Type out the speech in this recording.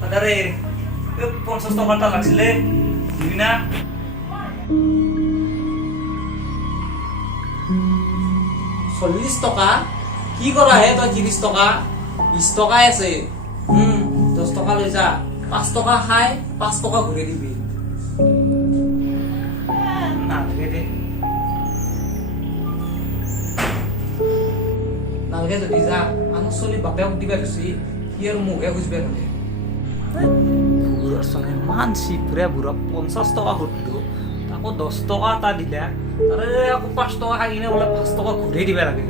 ফাদাৰে 50 টাকাটা লাগছিলে দিবি না? 40 টকা কি কৰা হে তই? 30 টকা 20 টকাই আছে। 10 টকা লৈ যা, 5 টকা খাই 5 টকা ঘূৰি দিবি। নালাগে দে। নালাগে যদি যা, আনো চলি বাপেক দিবা দিছি, সি আৰু মোকহে খুজিবা ধৰে। বুঢ়াৰ চনে ইমান চিপুৰে বুঢ়া 50 টকা সুধিলো, তাকো 10 টকা এটা দিলে, তাৰে আকৌ 5 টকা খাই কিনে বোলে 5 টকা ঘূৰি দিবা লাগে।